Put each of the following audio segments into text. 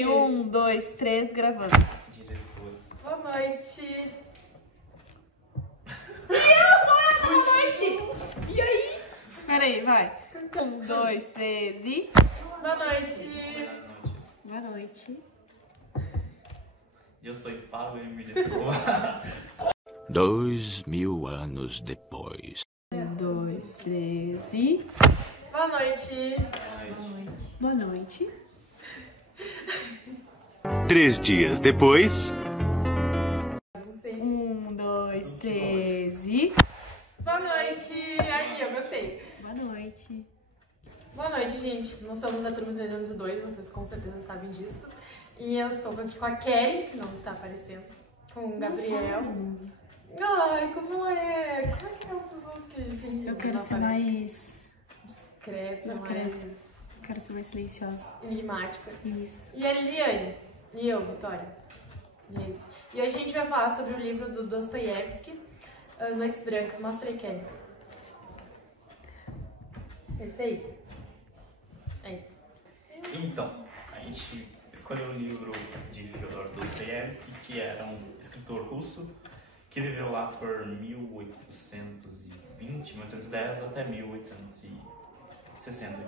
Um, dois, três, gravando. Diretor. Boa noite. Boa noite! E aí? Peraí, vai. Um, dois, três e... Boa noite. Boa noite. Eu sou Pablo Emílio Escobar. 2000 anos depois. Um, dois, três e... Boa noite. Boa noite. 3 dias depois. Não sei. Um, dois, três e... Boa noite. Aí, eu gostei. Boa noite. Boa noite, gente. Nós somos da turma 302, vocês com certeza sabem disso. E eu estou aqui com a Kelly, que não está aparecendo, com o Gabriel. Ai, como é? Como é que é as pessoas que fingem? Eu quero ser mais... discreta, discreta. Quero ser mais silenciosa. mais enigmática. Isso. E a Liliane. E eu, Vitória. E é isso. E hoje a gente vai falar sobre o livro do Dostoiévski, Noites Brancas. Mostra aí, Kelly. Esse aí? É isso. Então, a gente escolheu o livro de Fyodor Dostoiévski, que era um escritor russo que viveu lá por 1820, 1810 até 1860.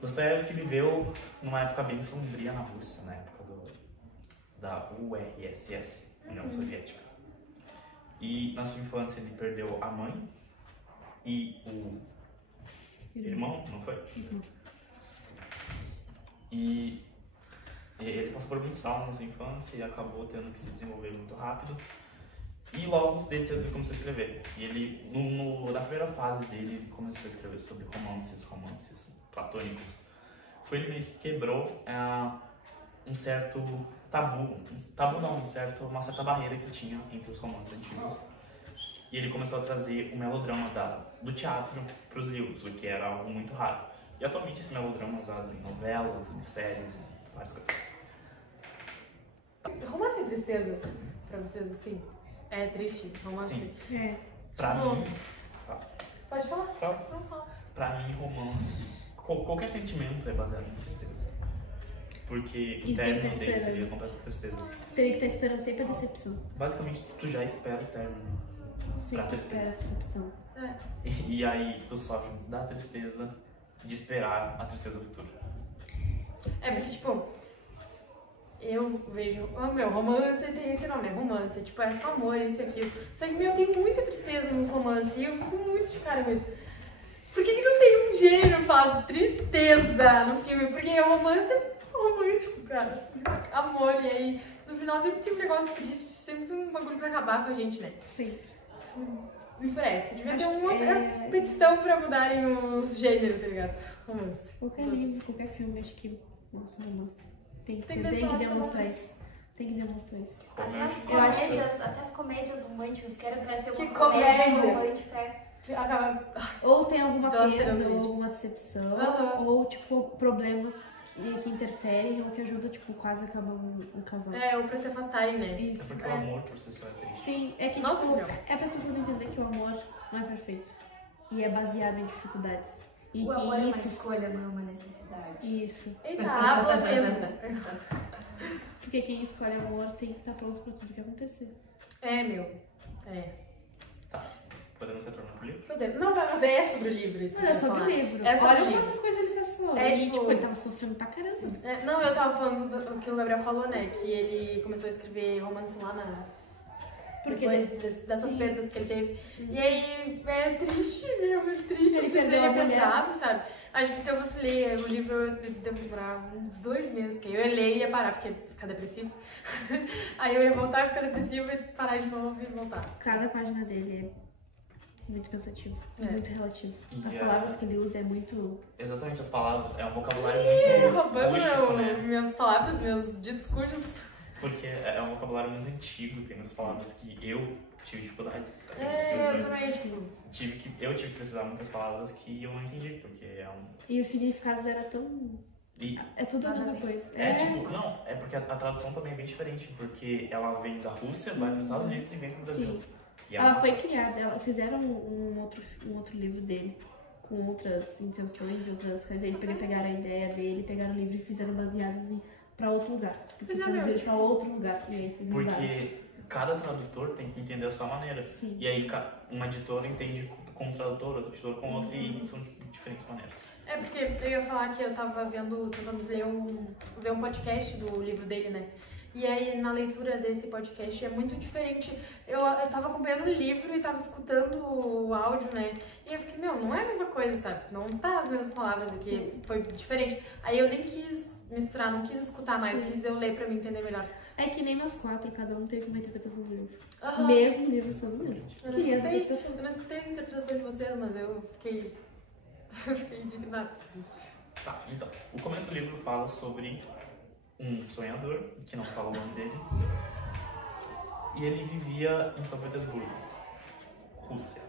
Dostoiévski viveu numa época bem sombria na Rússia, na época da URSS, União Soviética. E na sua infância ele perdeu a mãe e o irmão, não foi? E ele passou por muitos traumas na sua infância e acabou tendo que se desenvolver muito rápido. E logo desde cedo ele começou a escrever. E ele, na primeira fase dele, ele começou a escrever sobre romances platônicos. Foi ele meio que quebrou um certo tabu, uma certa barreira que tinha entre os romances antigos. E ele começou a trazer o melodrama do teatro para os livros, o que era algo muito raro. E atualmente esse melodrama é usado em novelas, em séries e várias coisas. Romance e tristeza, pra vocês, assim? É triste, romance? Sim. É. Pra mim, Pode falar? pra, Vamos falar. pra mim, romance, qualquer sentimento é baseado em tristeza. Porque E o tem que término estar dele esperando. seria completa tristeza. Você teria que estar esperando sempre a decepção. Basicamente, tu já espera o término pra Sempre tristeza. espera a decepção. E aí tu sofre da tristeza de esperar a tristeza futura. É porque, tipo, eu vejo, meu, romance tem esse nome, né? Romance, tipo, é só amor, isso e aquilo. Só que, meu, tem muita tristeza nos romances e eu fico muito de cara com isso. Por que não tem um gênero que fala tristeza no filme? Porque o romance é romântico, cara. Amor, e aí, no final sempre tem um negócio triste, sempre tem um bagulho pra acabar com a gente, né? Sim. Isso me parece. Devia ter Acho uma que outra petição pra mudarem os gêneros, tá ligado? Romance. Qualquer livro, qualquer filme, acho que... Nossa, romance. Tem que pessoas demonstrar que isso. Tem que demonstrar isso. Até Eu acho que- as comédias românticas querem parecer uma Que comédia comédia? romântica. Acaba... Ou tem alguma Nossa, perda, era ou triste. alguma decepção, Aham. ou, tipo, problemas que interferem ou que ajudam, tipo, quase a acabar um casal. É, ou pra se afastarem, né? É Isso. porque o amor por si só é triste. Sim, é que, Nossa, tipo, não. é para as pessoas entenderem que o amor não é perfeito. E é baseado em dificuldades. E O que amor é uma isso... escolha, não é uma necessidade. Isso. Eita, habla mesmo. Porque quem escolhe amor tem que estar pronto pra tudo que acontecer. É, meu. É. Podemos retornar pro livro? Não, mas é sobre o livro isso. Mas é sobre o livro. É sobre Olha o livro. quantas coisas ele passou. É, E, tipo- tipo, ele tava sofrendo pra caramba. É, não, eu tava falando do que o Gabriel falou, né? Que ele começou a escrever romance lá na... Porque Depois dessas sim. perdas que ele teve. E aí, é triste, meu, é triste. Ele Ele perdeu a mulher. pesado, sabe? Acho que se eu fosse ler o livro, eu demorar uns 2 meses, que eu ia ler e ia parar, porque ia ficar depressivo. Aí eu ia voltar, ficar depressivo e parar de novo e voltar. cada página dele é muito cansativo. É. Muito relativo. E As palavras que ele usa é muito... Exatamente, as palavras. É um vocabulário Ih, muito roubando rústico, né? minhas palavras, meus ditos cujos. Porque é um vocabulário muito antigo, tem muitas palavras que eu tive dificuldade. É, eu também. Eu tive que precisar de muitas palavras que eu não entendi, porque é um... E os significados eram tão... E É tudo a Nada a mesma ver. coisa. tipo, não, é porque a tradução também é bem diferente, porque ela vem da Rússia, vai para os Estados Unidos e vem para o Brasil. Sim. E Ela foi criada, fizeram um outro livro dele com outras intenções, outras coisas. Eles pegaram a ideia dele, pegaram o livro e fizeram baseados pra outro lugar. Porque traduziram pra outro lugar. E aí foi mudado. Porque cada tradutor tem que entender a sua maneira. Sim. E aí uma editora entende com um tradutor, outra editora com outro, e são de diferentes maneiras. É porque eu ia falar que eu tava tentando ver um podcast do livro dele, né? E aí, na leitura desse podcast, é muito diferente. Eu tava acompanhando o livro e tava escutando o áudio, né? E eu fiquei, não é a mesma coisa, sabe? Não tá as mesmas palavras aqui, foi diferente. Aí eu nem quis misturar, não quis escutar mais, quis eu ler pra me entender melhor. É que nem nós 4, cada um teve uma interpretação do livro. Uhum. Mesmo o livro sendo o mesmo. Eu Queria não das pessoas. escutei a interpretação de vocês, mas eu fiquei indignada. Tá, então, o começo do livro fala sobre um sonhador, que não fala o nome dele, e ele vivia em São Petersburgo, Rússia.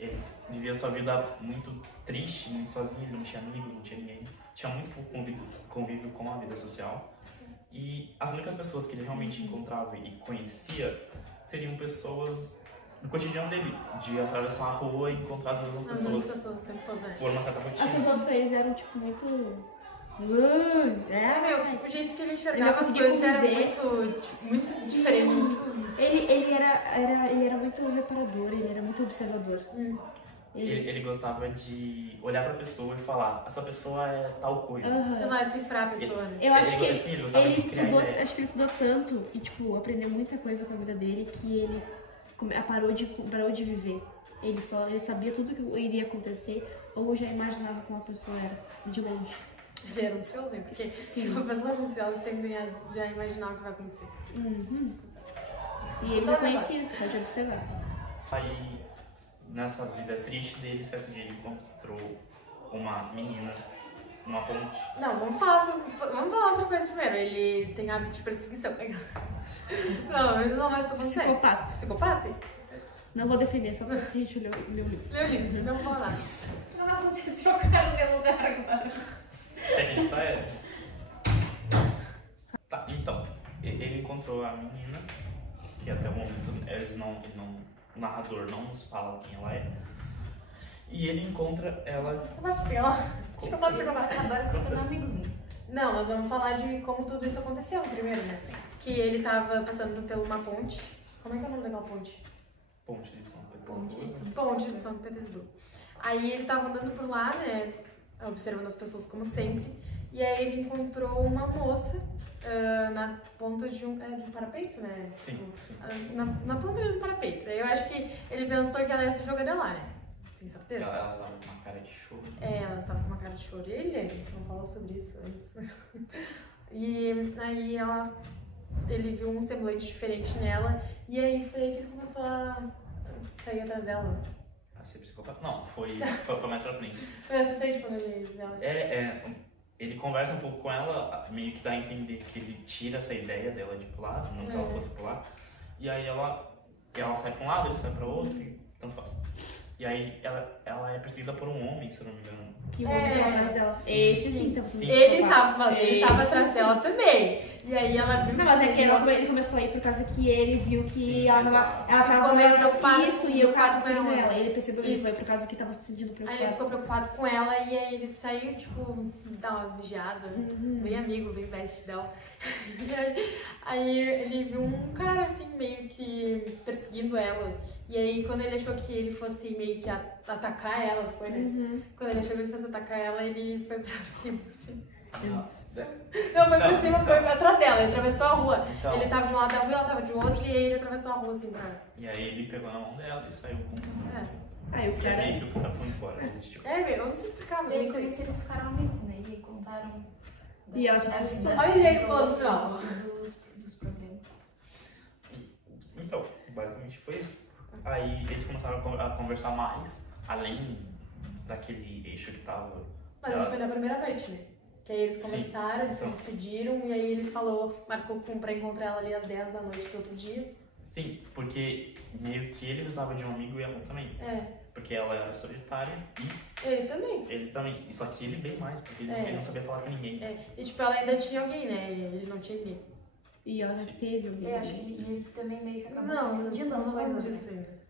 Ele vivia sua vida muito triste, muito sozinho, ele não tinha amigos, não tinha ninguém, tinha muito pouco convívio com a vida social, e as únicas pessoas que ele realmente encontrava e conhecia seriam pessoas do cotidiano dele, de atravessar a rua e encontrar as mesmas pessoas o tempo todo, né? por uma certa rotina. As pessoas pra eles eram, tipo, muito... O jeito que ele Ele enxergava não as conseguia coisas era conviver. muito diferente. Ele era muito reparador, ele era muito observador. Ele gostava de olhar pra pessoa e falar, essa pessoa é tal coisa. Você vai cifrar a pessoa, né? Eu acho que assim, ele gostava ele de criar estudou, ideias. acho que ele estudou tanto e, tipo, aprendeu muita coisa com a vida dele que ele parou de viver. Ele sabia tudo que iria acontecer ou já imaginava como a pessoa era, de longe. Ele era ansioso, hein? Porque se uma pessoa ansiosa tem que já imaginar o que vai acontecer. E ele não conhecia, só de observar. Aí, nessa vida triste dele, certo dia ele encontrou uma menina numa ponte. Não, vamos falar outra coisa primeiro. Ele tem hábito de perseguição. Não, mas tô falando sério. Psicopata. Psicopata? Não vou defender, só porque a gente leu o livro. Leu o livro, não vou falar nada. Ah, vocês trocaram meu lugar agora. É que ele só era. Tá, então, ele encontrou a menina, que até o momento o narrador não nos fala quem ela é. E ele encontra ela. Você bate dela. Deixa eu bater com Eles acabaram ficando amigozinhos. Não, mas vamos falar de como tudo isso aconteceu primeiro, né? Que ele tava passando por uma ponte. Como é que é o nome daquela ponte? Ponte de São Petersburgo. Ponte de São Petersburgo. Aí ele tava andando por lá, né? Observando as pessoas como sempre. E aí ele encontrou uma moça na ponta de um parapeito, né? Sim, sim. Na ponta de um parapeito. Aí eu acho que ele pensou que ela ia se jogar de lá, né? Sem certeza. Ela estava com uma cara de choro. Ela estava com uma cara de choro. Ele, a gente não falou sobre isso antes. E aí ele viu um semblante diferente nela. E aí foi aí que ele começou a sair atrás dela. A ser psicopata? Não, foi mais pra frente. Foi essa frente quando ele viu ela. Ele conversa um pouco com ela, meio que dá a entender que ele tira essa ideia dela de pular, não que ela fosse pular. E aí ela sai pra um lado, ele sai pra outro, e tanto faz. E aí ela é perseguida por um homem, se eu não me engano. Que o homem tava atrás dela. Sim. Esse sim, então. Sim. Ele tava atrás dela também. E aí ela viu. Não, mas é que ele começou a ir por causa que ele viu que Sim, ela exato. tava meio preocupada. Isso, e o cara preocupado perseguindo com ela. Ele percebeu Isso. isso, foi por causa que tava se sentindo Aí ele preocupado. ficou preocupado com ela e aí ele saiu, tipo, dar uma vigiada. Bem amigo, bem best dela. E aí ele viu um cara assim, meio que perseguindo ela. E aí quando ele achou que ele fosse meio que atacar ela, foi, né? Quando ele achou que ele fosse atacar ela, ele foi pra cima, assim. Não, foi pra cima, foi atrás dela, ele atravessou a rua. Então. Ele tava de um lado da rua, ela tava de outro, e aí ele atravessou a rua assim pra. E aí ele pegou na mão dela e saiu com. Aí o E cara... aí que o cara foi embora. Desistiu. Eu não sei explicar, mas E aí não com sei. isso eles ficaram amigos, né? E contaram. E ela se assustou. Olha ele aí que falou no final. Dos problemas. Então, basicamente foi isso. Aí eles começaram a conversar mais, além daquele eixo que tava. Mas isso foi na primeira noite, né? Que aí eles Sim. começaram, eles se Então. despediram, e aí ele marcou pra encontrar ela ali às 10 da noite do outro dia. Sim, porque meio que ele usava de um amigo e ela também. Porque ela era solitária e Ele também. ele também. Só que ele bem mais, porque ele não sabia falar com ninguém. E tipo, ela ainda tinha alguém, né? E ele não tinha ninguém. E ela já teve alguém. Eu acho que ele também meio que acabou Não, confundindo as não coisas. disso Né? ainda.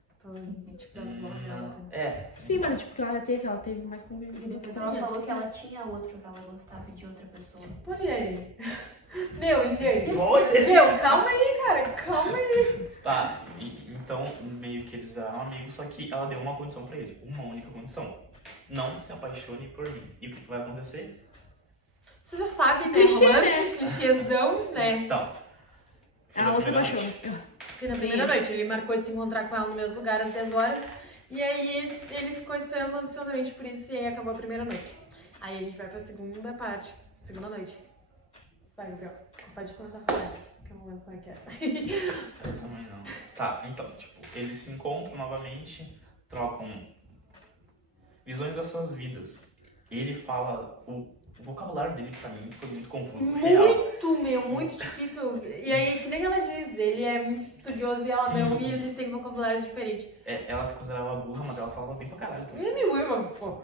Tipo, a avó dela. Sim, mas tipo, que ela teve mais convívio. E depois ela falou que ela tinha outro, que ela gostava de outra pessoa. Poliane. Meu, gente. Olha! Meu, calma aí, cara. Calma aí. Tá, então meio que eles viraram amigos, só que ela deu uma condição pra ele. Uma única condição. Não se apaixone por mim. E o que vai acontecer? Você já sabe, né? Clichê, Romance, né? clichêzão, né? Então. foi Ela a não se primeira apaixona. noite. Foi na primeira noite. Ele marcou de se encontrar com ela no mesmo lugar às 10 horas. E aí ele ficou esperando ansiosamente por isso e aí acabou a primeira noite. Aí a gente vai pra segunda parte. Segunda noite. Vai, Gabriel. Pode começar a falar. Que eu não lembro como é que é. Eu também não. Tá, então, tipo, eles se encontram novamente, trocam visões das suas vidas. Ele fala, o vocabulário dele pra mim foi muito confuso, real. Muito difícil. E aí, que nem ela diz, ele é muito estudioso e ela Sim. não, e eles têm vocabulários diferentes. Ela se considerava burra, mas ela falava bem pra caralho também. Ele me ama, pô.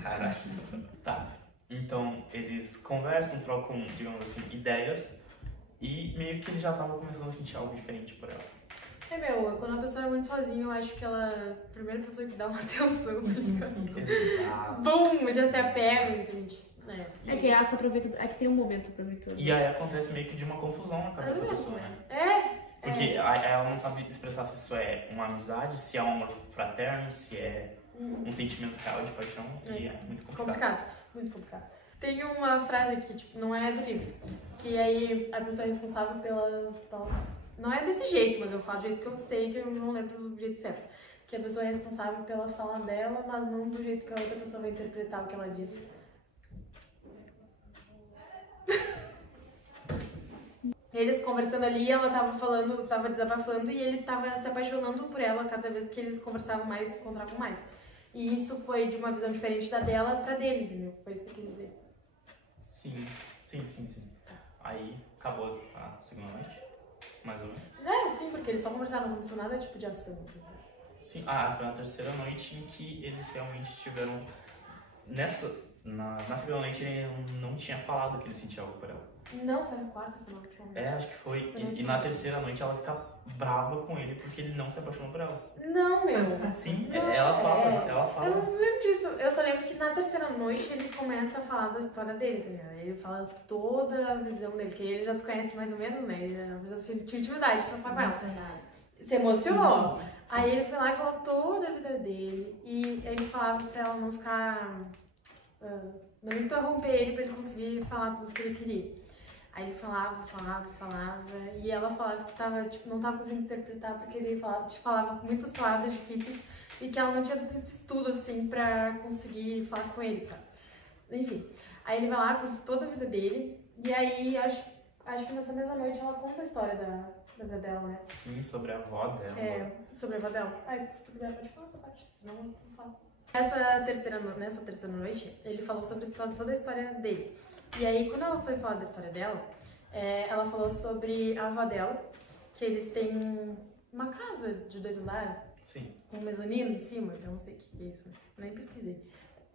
Caralho. Tá. Então, eles conversam, trocam, digamos assim, ideias. E meio que ele já tava começando a sentir algo diferente por ela. Quando uma pessoa é muito sozinha, eu acho que ela é a primeira pessoa que dá uma atenção, tá ligado? Exato. Bum, já se apega, entende? É que ela se aproveita, é que tem um momento aproveitando. E aí acontece meio que de uma confusão na cabeça da pessoa, né? Porque ela não sabe expressar se isso é uma amizade, se é um amor fraterno, se é um sentimento real de paixão. E é muito complicado. Muito complicado. Tem uma frase aqui, tipo, não é do livro, que aí a pessoa é responsável pela... Não é desse jeito, mas eu falo do jeito que eu sei, que eu não lembro do jeito certo. Que a pessoa é responsável pela fala dela, mas não do jeito que a outra pessoa vai interpretar o que ela disse. Eles conversando ali, ela tava desabafando e ele tava se apaixonando por ela cada vez que eles conversavam mais e se encontravam mais. E isso foi de uma visão diferente da dela pra dele, entendeu? Foi isso que eu quis dizer. Sim. Aí acabou a segunda noite, mais ou menos. Sim, porque eles só conversaram, não aconteceu nada tipo de ação. Entendeu? Sim, foi na terceira noite em que eles realmente tiveram... Na segunda noite ele não tinha falado que ele sentia algo por ela. Não, foi na quarta, foi na última noite. Acho que foi. E na terceira noite ela fica brava com ele porque ele não se apaixonou por ela. Não, meu. Sim, Não, ela fala. Eu não lembro disso. Eu só lembro que na terceira noite ele começa a falar da história dele, tá ligado? Ele fala toda a visão dele, porque ele já se conhece mais ou menos, né? Ele já precisa de intimidade pra falar com ela. Se emocionou. Aí ele foi lá e falou toda a vida dele. E ele falava pra ela não ficar... não interromper ele pra ele conseguir falar tudo que ele queria. Aí ele falava, e ela falava que tipo, não tava conseguindo interpretar porque ele falava muitas palavras difíceis e que ela não tinha muito estudo, assim, pra conseguir falar com ele, sabe? Enfim, aí ele vai lá, conta toda a vida dele, e aí acho que nessa mesma noite ela conta a história da vida dela, né? Sim, sobre a avó dela. Sobre a avó dela. Se tu quiser pode falar essa parte, senão eu não falo. Nessa terceira noite, ele falou sobre toda a história dele. E aí, quando ela foi falar da história dela, ela falou sobre a avó dela, que eles têm uma casa de 2 andares, Sim. com um mezanino em cima, eu não sei o que é isso, nem pesquisei.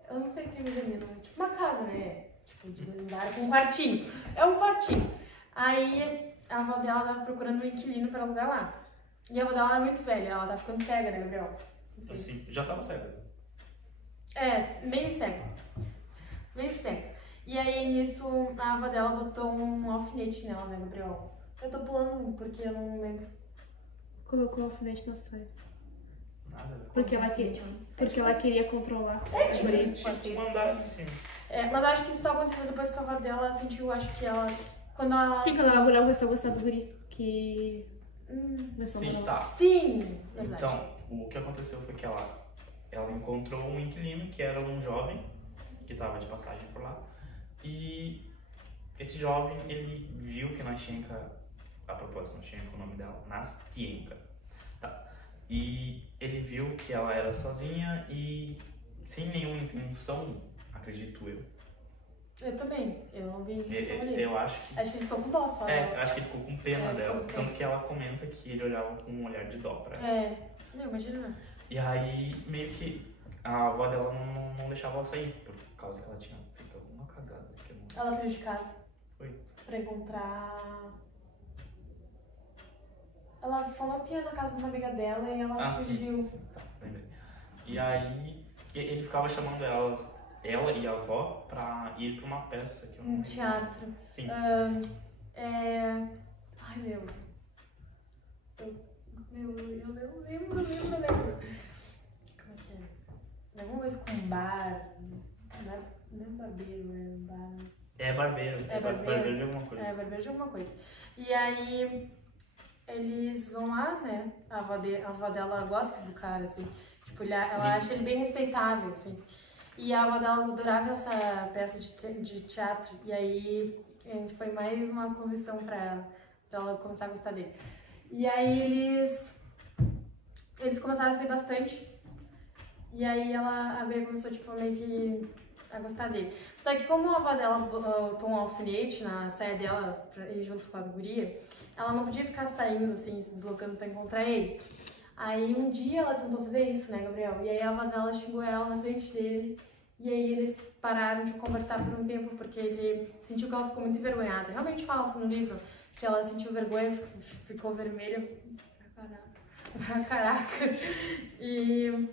Eu não sei o que é mezanino, é tipo uma casa, né? Tipo, de 2 andares, com um quartinho. É um quartinho. Aí, a avó dela tava procurando um inquilino pra alugar lá. E a avó dela era muito velha, ela tá ficando cega, né, Gabriel? Não sei. Assim, já tava cega. Meio cega. E aí, nisso, a avó dela botou um alfinete nela, né, Gabriel? Eu tô pulando porque eu não lembro. Colocou o alfinete na saia. Nada. Porque ela queria controlar. Tipo, mandaram de cima. Mas eu acho que isso só aconteceu depois que a avó dela sentiu, acho que ela... Quando ela... Sim, quando ela começou a gostar do guri. Que... começou a Sim, namorar. tá. Sim, verdade. Então, o que aconteceu foi que ela encontrou um inquilino que era um jovem que tava de passagem por lá. E esse jovem, ele viu que Nastienka, a propósito, Nastienka, o nome dela, Nastienka, tá? E ele viu que ela era sozinha e sem nenhuma intenção, acredito eu. Eu também, eu não vi intenção ali. Eu acho que... Acho que ele ficou com dó só. eu acho que ele ficou com pena dela, ficou com pena. tanto que ela comenta que ele olhava com um olhar de dó pra ela. Não, imagina. E aí, meio que a avó dela não deixava ela sair, por causa que ela tinha feito alguma cagada. Que não... Ela fugiu de casa. Foi. Pra encontrar... Ela falou que ia na casa de uma amiga dela e ela fugiu. Tá, lembrei. E aí ele ficava chamando ela e a avó pra ir pra uma peça que eu não lembro. Teatro. Sim. Ai, meu. Eu lembro. Como é que é? Alguma coisa com bar. Não é barbeiro, é bar. É barbeiro. É barbeiro de alguma coisa. É, barbeiro de alguma coisa. E aí, eles vão lá, né? A avó dela gosta do cara, assim. Tipo, ela acha ele bem respeitável, assim. E a avó dela adorava essa peça de teatro. E aí, foi mais uma conversão pra ela começar a gostar dele. E aí, eles começaram a sair bastante. E aí, a guria começou, tipo, meio que a gostar dele. Só que como a avó dela botou um alfinete na saia dela pra ir junto com a guria, ela não podia ficar saindo, assim, se deslocando pra encontrar ele. Aí um dia ela tentou fazer isso, né, Gabriel? E aí a avó dela xingou ela na frente dele. E aí eles pararam de conversar por um tempo, porque ele sentiu que ela ficou muito envergonhada. Realmente fala assim no livro, que ela sentiu vergonha, ficou vermelha. Caraca. E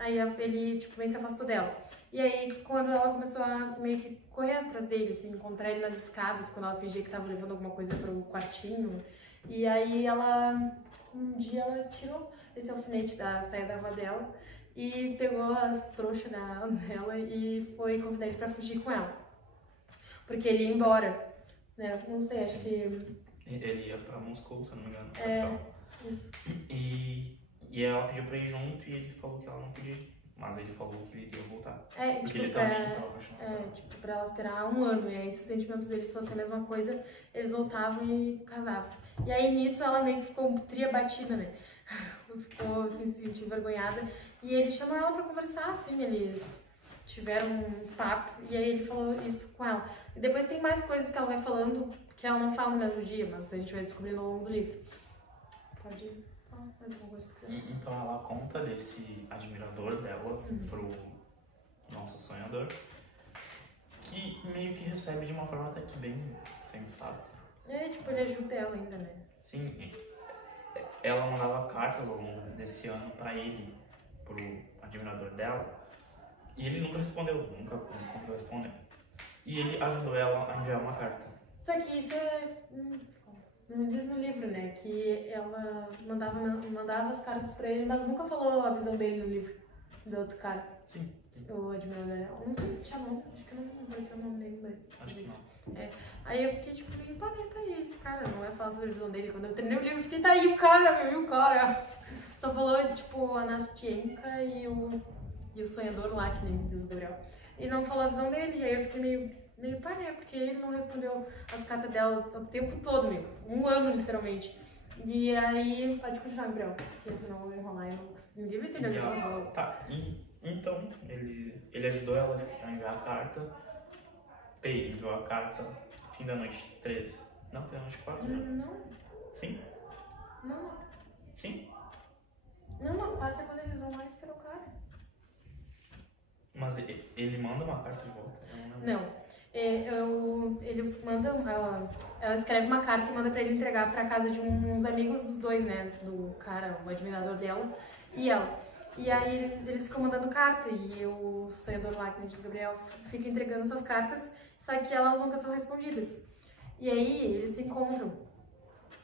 aí ele, tipo, meio se afastou dela. E aí, quando ela começou a meio que correr atrás dele, assim, encontrar ele nas escadas, quando ela fingia que tava levando alguma coisa pro quartinho. E aí um dia ela tirou esse alfinete da saia da avó dela e pegou as trouxas dela e foi convidar ele pra fugir com ela. Porque ele ia embora, né? Não sei, acho que... Ele ia pra Moscou, se eu não me engano. Isso. E ela pediu pra ir junto e ele falou que ela não podia ir. Mas ele falou que ele iria voltar. Porque tipo, ele também estava apaixonado. Tipo, pra ela esperar um ano. E aí, se os sentimentos deles fossem a mesma coisa, eles voltavam e casavam. E aí, nisso, ela meio que ficou triabatida, né? Ficou, assim, se sentiu envergonhada. E ele chamou ela pra conversar, assim, eles tiveram um papo. E aí, ele falou isso com ela. E depois tem mais coisas que ela vai falando que ela não fala no mesmo dia, mas a gente vai descobrindo ao longo do livro. Pode ir. Então ela conta desse admirador dela pro nosso sonhador, que meio que recebe de uma forma até que bem sensata. Tipo, ele ajuda ela ainda, né? Sim, ela mandava cartas ao longo desse ano pra ele, pro admirador dela, e ele nunca respondeu, nunca conseguiu responder. E ele ajudou ela a enviar uma carta. Só que isso não diz no livro, né? Que ela mandava as cartas pra ele, mas nunca falou a visão dele no livro, do outro cara. Sim. O admirador dela. Não sei se chamou, acho que não apareceu o nome dele, né? Acho que não. Aí eu fiquei tipo, tá aí esse cara, não vai falar sobre a visão dele. Quando eu terminei o livro, eu fiquei, tá aí o cara, meu, e o cara? Só falou, tipo, a Nastienka e o sonhador lá, que nem diz o Gabriel. E não falou a visão dele, e aí eu fiquei meio parei, porque ele não respondeu as cartas dela o tempo todo, meu. Um ano, literalmente. E aí, pode continuar, Gabriel, porque senão eu vou enrolar e ninguém vai entender o que eu falo. Tá, então, ele ajudou ela a enviar a carta. Ele enviou a carta, fim da noite 13. Não, fim da noite 4, né? Não. Sim? Não. Sim? Não, a 4 é quando eles vão lá esperar o cara. Mas ele manda uma carta de volta? Não. Ele manda, ela escreve uma carta e manda pra ele entregar pra casa de uns amigos dos dois, né? Do cara, o admirador dela e ela. E aí eles ficam mandando carta e o sonhador lá, que diz Gabriel, fica entregando essas cartas, só que elas nunca são respondidas. E aí eles se encontram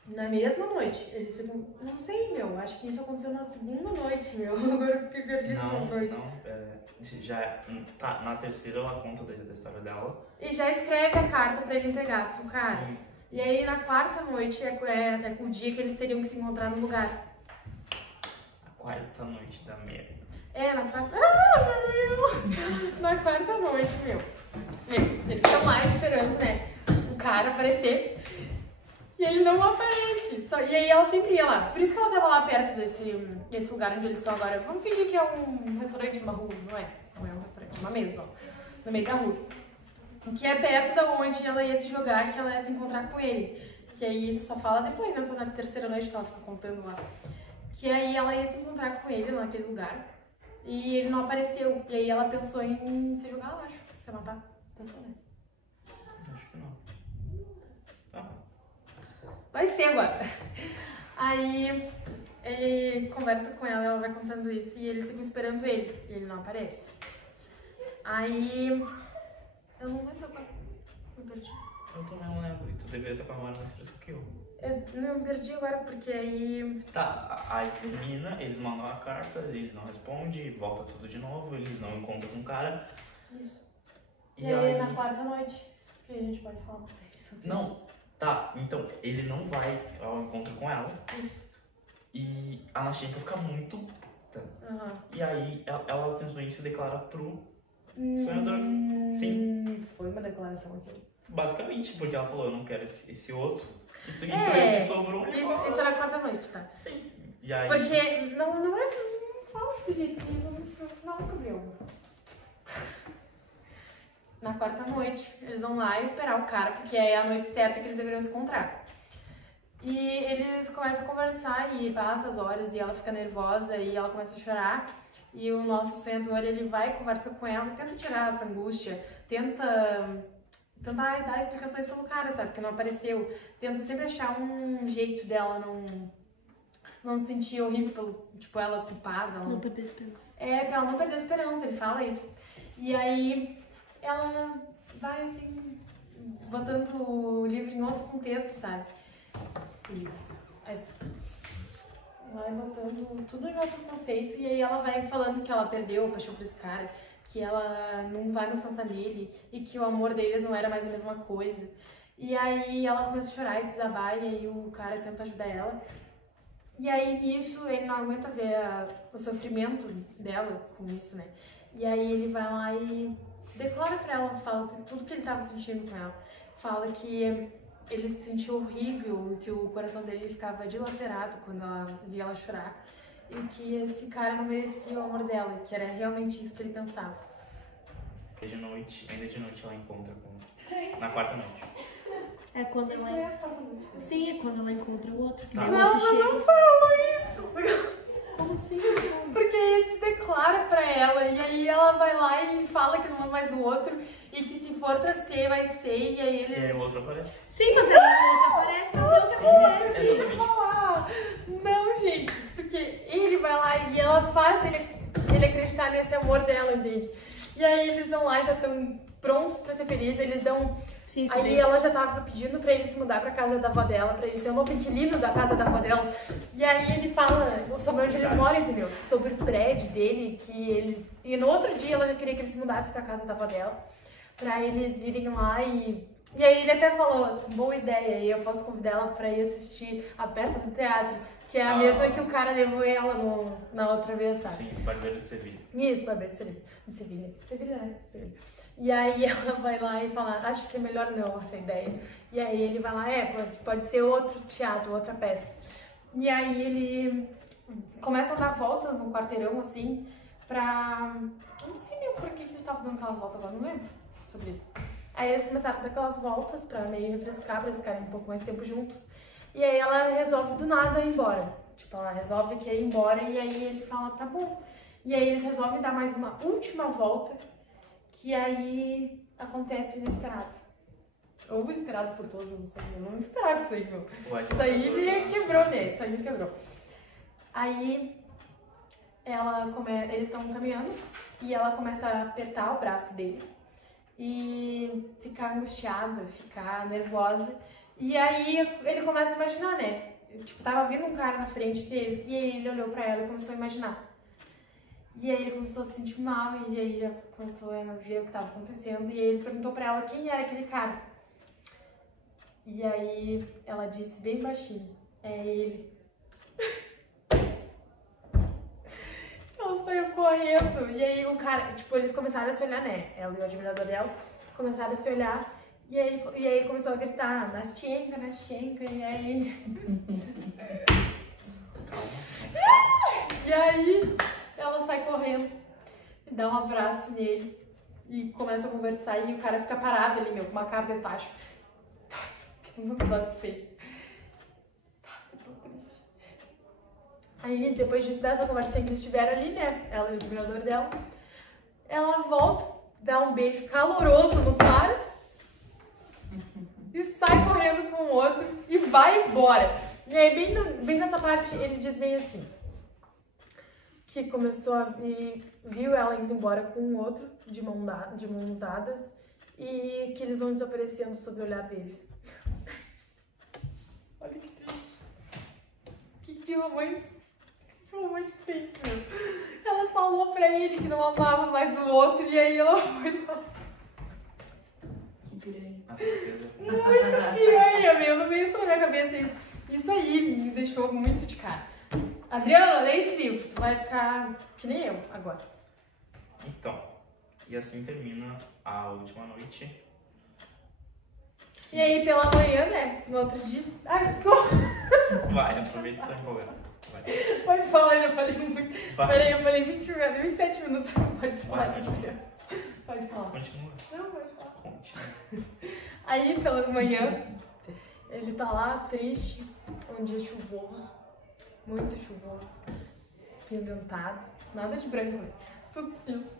na mesma noite. Eles ficam, não sei, meu, acho que isso aconteceu na segunda noite, meu. Agora eu fiquei perdida na noite. Na terceira ela conta da história dela. E já escreve a carta pra ele entregar pro cara. Sim. E aí na quarta noite é o dia que eles teriam que se encontrar no lugar. A quarta noite da merda. Na quarta... Na quarta noite, meu. Eles estão lá esperando, né? O cara aparecer. E ele não aparece. E aí ela sempre ia lá. Por isso que ela tava lá perto desse lugar onde eles estão agora. Vamos fingir que é um restaurante, uma rua. Não é um restaurante, uma mesa, ó. No meio da rua. Que é perto da onde ela ia se jogar, que ela ia se encontrar com ele. Que aí isso só fala depois, nessa na terceira noite que ela fica contando lá. Que aí ela ia se encontrar com ele naquele lugar. E ele não apareceu. E aí ela pensou em se jogar, eu acho. Se matar. Pensou, né? Acho que não. Tá. Vai ser agora. Aí ele conversa com ela vai contando isso e eles ficam esperando ele. E ele não aparece. Aí... Eu não lembro agora. Eu perdi. Eu também não lembro. E tu deveria estar com a memória mais fresca que eu. Eu me perdi agora porque aí... Tá, aí termina, eles mandam a carta, ele não responde, volta tudo de novo, eles não encontram com o cara. Isso. E aí na quarta noite que a gente pode falar com vocês. Não, tá, então ele não vai ao encontro com ela. Isso. E a Anastinka fica muito puta. Uhum. E aí ela simplesmente se declara pro sonhador. Sim. Foi uma declaração aqui. Basicamente, porque ela falou, eu não quero esse outro. E tu É, me sobrou um negócio. isso era a quarta noite, tá? Sim. E aí... Porque não fala desse jeito, não Gabriel. Na quarta noite, eles vão lá esperar o cara, porque é a noite certa que eles deveriam se encontrar. E eles começam a conversar e passa as horas e ela fica nervosa e ela começa a chorar. E o nosso sonhador, ele vai, conversa com ela, tenta tirar essa angústia, tenta dar explicações pelo cara, sabe? Porque não apareceu. Tenta sempre achar um jeito dela não se sentir horrível pelo, tipo, ela culpada. Não perder a esperança. É, pra ela não perder a esperança, ele fala isso. E aí ela vai assim, botando o livro em outro contexto, sabe? Vai botando tudo em outro conceito e aí ela vai falando que ela perdeu a paixão por esse cara, que ela não vai mais pensar nele e que o amor deles não era mais a mesma coisa. E aí ela começa a chorar e desabar e aí o cara tenta ajudar ela. E aí nisso ele não aguenta ver o sofrimento dela com isso, né? E aí ele vai lá e se declara pra ela, fala tudo que ele tava sentindo com ela. Fala que ele se sentiu horrível, que o coração dele ficava dilacerado quando ela via ela chorar. E que esse cara não merecia o amor dela, que era realmente isso que ele pensava. Ainda de noite ela encontra com... Na quarta noite. É quando Isso ela... é a quarta noite. Sim, é quando ela encontra o outro. Que Tá. daí o outro chega. Não fala isso! Como assim? Porque ele se declara pra ela e aí ela vai lá e fala que não é mais o outro e que se for pra ser, vai ser e aí eles... E aí o outro aparece. Sim, mas aí o outro aparece, mas é o que acontece. Exatamente. falar. Não, gente, porque ele vai lá e ela faz ele acreditar nesse amor dela, entende? E aí eles vão lá, já estão prontos pra ser felizes, eles dão... Sim, sim. Aí ela já tava pedindo pra ele se mudar pra casa da avó dela, pra ele ser o novo inquilino da casa da avó dela. E aí ele fala sobre onde ele mora, entendeu? Sobre o prédio dele, que eles... E no outro dia ela já queria que ele se mudasse pra casa da avó dela, pra eles irem lá e... E aí ele até falou, boa ideia, e eu posso convidar ela pra ir assistir a peça do teatro, que é a mesma que o cara levou ela na outra vez, sabe? Sim, Barbeiro de Sevilha. Isso, Barbeiro de Sevilha. De Sevilha. Sevilha, né? Sevilha. E aí ela vai lá e fala, acho que é melhor não essa ideia. E aí ele vai lá, pode ser outro teatro, outra peça. E aí ele começa a dar voltas no quarteirão, assim, pra... Eu não sei nem por que eles estavam dando aquelas voltas agora, não lembro sobre isso. Aí eles começaram a dar aquelas voltas pra meio refrescar, pra eles ficarem um pouco mais tempo juntos. E aí ela resolve do nada ir embora. Tipo, ela resolve que ir embora e aí ele fala, tá bom. E aí eles resolvem dar mais uma última volta, que aí acontece o inesperado. Ou o esperado por todos, não sei. Eu não esperava isso aí, meu. Isso aí me quebrou, né? Isso aí me quebrou. Aí eles estão caminhando e ela começa a apertar o braço dele e ficar angustiada, ficar nervosa. E aí ele começa a imaginar, né? Tipo, tava vindo um cara na frente deles e aí ele olhou pra ela e começou a imaginar. E aí ele começou a se sentir mal e aí já começou a ver o que tava acontecendo. E aí ele perguntou pra ela quem era aquele cara. E aí ela disse bem baixinho, é ele. Ela saiu correndo. E aí o cara, tipo, eles começaram a se olhar, né? Ela e o admirador dela começaram a se olhar. E aí começou a gritar, Nastyenka, e aí... E aí ela sai correndo e dá um abraço nele e começa a conversar e o cara fica parado ali, meu, com uma cara de tacho. Fiquei muito feio. Eu tô triste. Aí depois dessa conversa que eles tiveram ali, né, ela e o admirador dela, ela volta, dá um beijo caloroso no cara e sai correndo com o outro e vai embora. E aí, bem nessa parte, ele diz bem assim, que começou e viu ela indo embora com um outro, de mãos dadas, e que eles vão desaparecendo sob o olhar deles. Olha que triste. Que romance. Que romance tem isso, meu. Ela falou pra ele que não amava mais o outro, e aí ela foi lá. Que piranha. A tristeza. Muito piranha, meu. Não veio pra minha cabeça isso. Isso aí me deixou muito de cara. Adriana, lê esse livro. Tu vai ficar que nem eu agora. Então, e assim termina a última noite. E aí, pela manhã, né? No outro dia. Ai, ficou. Vai, aproveita e tá empolgado. Vai. Pode falar, já falei muito. Vai. Peraí, eu falei 27 minutos. Pode falar, Vai, Julia. Pode falar. Continua. Não, pode falar. Continua. Aí, pela manhã, ele tá lá, triste, um dia chuvoso, muito chuvoso, cinzentado, nada de branco, né? Tudo cinza.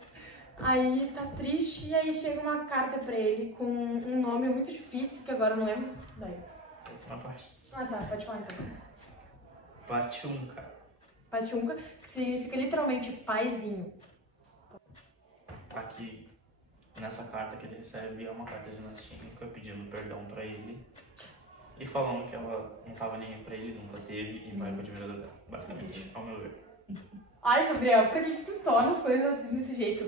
Aí tá triste e aí chega uma carta pra ele com um nome muito difícil, que agora eu não lembro. Daí. Uma parte. Ah tá, pode falar então. Patiunca. Patiunca, que significa literalmente paizinho. Aqui, nessa carta que ele recebe, é uma carta de Nastinka pedindo perdão pra ele e falando que ela não tava nem aí pra ele, nunca teve e vai com a admiradora dela. Basicamente, ao meu ver. Ai, Gabriel, por que tu torna as coisas assim desse jeito?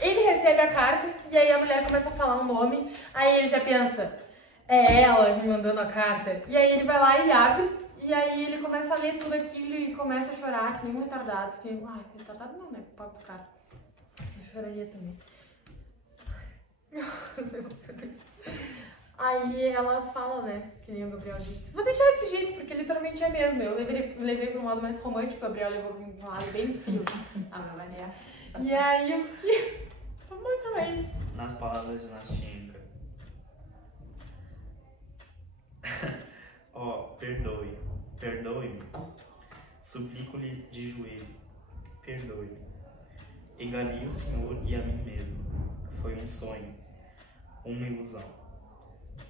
Ele recebe a carta e aí a mulher começa a falar um nome, aí ele já pensa, é ela me mandando a carta. E aí ele vai lá e abre, e aí ele começa a ler tudo aquilo e começa a chorar, que nem um retardado. Ai, retardado não, né? O papo do cara. Eu choraria também. Aí ela fala, né, que nem o Gabriel disse, vou deixar desse jeito, porque literalmente é mesmo. Eu levei para um lado mais romântico, o Gabriel levou para um lado bem frio. Ah, vai variar. E aí eu fiquei muito mais. Nas palavras de Nastinka. Perdoe-me. Suplico-lhe de joelho. Perdoe-me. Enganei o Senhor e a mim mesmo. Foi um sonho, uma ilusão.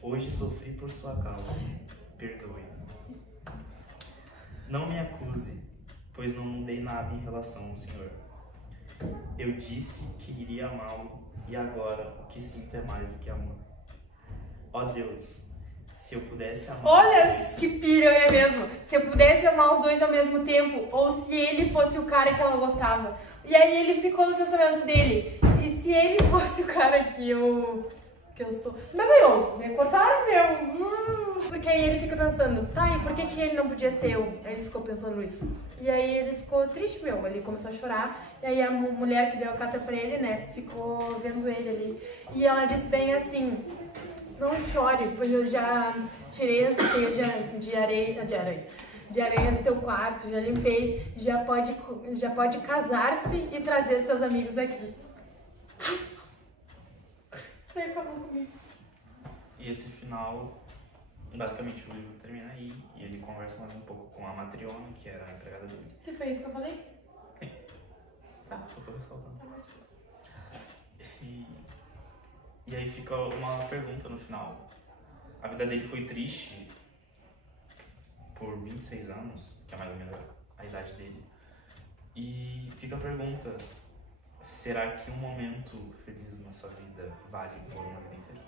Hoje sofri por sua causa. Perdoe-me. Não me acuse, pois não mudei nada em relação ao Senhor. Eu disse que iria amá-lo e agora o que sinto é mais do que amor. Ó Deus, se eu pudesse amar Olha os dois, que piranha mesmo. Se eu pudesse amar os dois ao mesmo tempo, ou se ele fosse o cara que ela gostava. E aí ele ficou no pensamento dele. E se ele fosse o cara que eu sou. Mas me cortaram, meu. Porque aí ele fica pensando, tá, e por que ele não podia ser eu? Aí ele ficou pensando isso. E aí ele ficou triste, meu. Ele começou a chorar. E aí a mulher que deu a carta pra ele, né, ficou vendo ele ali. E ela disse bem assim, não chore, pois eu já tirei as teias de areia do teu quarto, já limpei, já pode casar-se e trazer seus amigos aqui. Você acabou comigo. E esse final, basicamente o livro termina aí e ele conversa mais um pouco com a Matriona, que era a empregada dele. Que foi isso que eu falei? Tá. Só tô ressaltando. E aí fica uma pergunta no final. A vida dele foi triste por 26 anos, que é mais ou menos a idade dele. E fica a pergunta, será que um momento feliz na sua vida vale por uma vida inteira?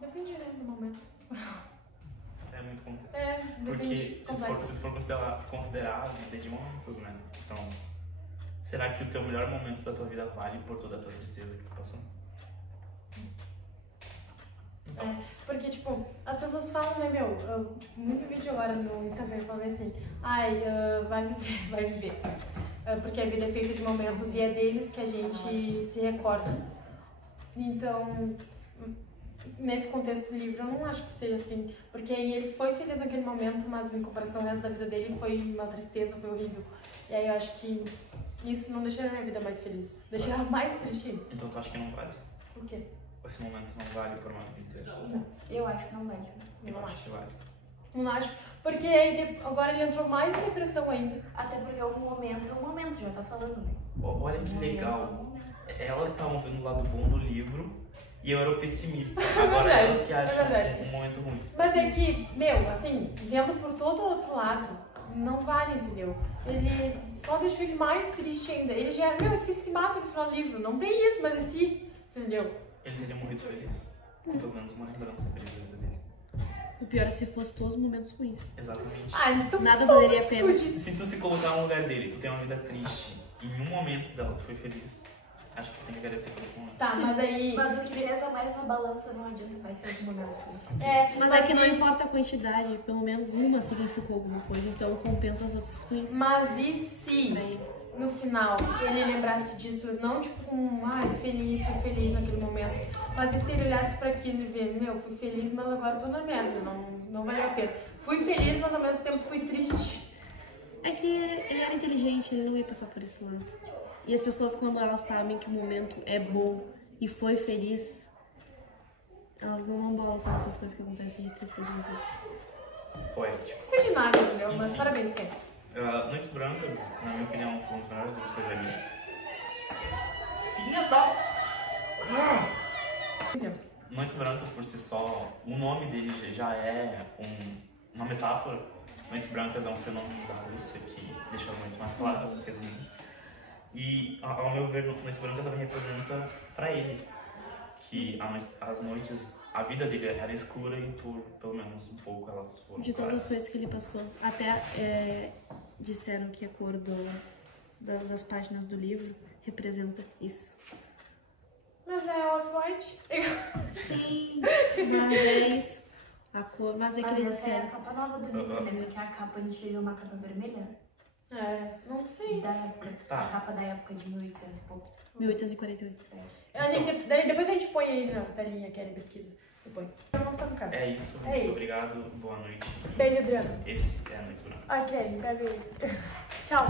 Depende, né, do momento. É muito contexto. É, depende. Porque se for considerar a vida de momentos, né? Então, será que o teu melhor momento da tua vida vale por toda a tua tristeza que tu passou? Então, Porque, tipo, as pessoas falam, né, meu, tipo, muito vídeo agora no Instagram falando assim, ai, vai viver. Porque a vida é feita de momentos e é deles que a gente se recorda. Então, nesse contexto do livro, eu não acho que seja assim. Porque aí ele foi feliz naquele momento, mas em comparação ao resto da vida dele, foi uma tristeza, foi horrível. E aí eu acho que isso não deixaria a minha vida mais feliz. Deixaria mais triste. então tu acha que não vale? Por quê? Esse momento não vale por uma vida inteira? Não. Eu acho que não vale. Eu Não acho que vale. Não acho. Porque aí, agora ele entrou mais em depressão ainda. Até porque o momento é um momento, já tá falando, né? Olha que O momento legal. é um momento. Elas estavam vendo o lado bom do livro e eu era o pessimista. Agora verdade, elas que é acham verdade. um momento ruim. Mas é que, meu, assim, vendo por todo o outro lado, não vale, entendeu? Ele só deixou ele mais triste ainda. Ele já, se mata no final do livro. Não tem isso, mas esse, entendeu? Ele teria morrido feliz. Com pelo menos uma lembrança feliz da vida dele. O pior é se fosse todos os momentos ruins. Exatamente. Ah, então Nada valeria a pena. Se tu se colocar no lugar dele, tu tem uma vida triste, e em um momento dela tu foi feliz, acho que tu tem que agradecer por esse momento. Tá, mas aí... Mas o que pesa mais na balança não adianta, vai ser os momentos ruins. Mas é que não importa a quantidade, pelo menos uma significou alguma coisa, então compensa as outras ruins. Mas e se, no final, ele lembrasse disso, não tipo com, feliz, fui feliz naquele momento, mas e se ele olhasse pra aquilo e ver, fui feliz, mas agora tô na merda, não valeu a pena. Fui feliz, mas ao mesmo tempo fui triste. É que ele era inteligente, ele não ia passar por esse lado. E as pessoas, quando elas sabem que o momento é bom e foi feliz, elas não dão bola para essas coisas que acontecem de tristeza na vida. Poético. Isso é de nada, entendeu? Mas Enfim. parabéns, Ken. Noites Brancas, na minha opinião, foi um dos melhores livros que eu já li. Filha da... Noites Brancas, por si só, o nome dele já é uma metáfora. Noites Brancas é um fenômeno da Rússia que deixa as noites mais claras, resumindo. E, ao meu ver, Noites Brancas também representa pra ele que as noites, a vida dele era escura e por pelo menos um pouco elas foram De todas claras. as coisas que ele passou. Até disseram que a cor das páginas do livro representa isso. Mas é off-white. Sim, mas a cor, mas é que Mas eles essa é a disseram. capa nova do livro, né? Porque a capa, a gente viu uma capa vermelha. Não sei. Da época, Tá. a capa da época de 1800 e pouco. 1848. Depois a gente põe aí na telinha, Kelly, pesquisa. Depois. Eu não tô no canto. É isso, É muito isso. obrigado, boa noite. Beijo, Adriano. Esse é a Noites Brancas. Ok, pega aí. Tchau.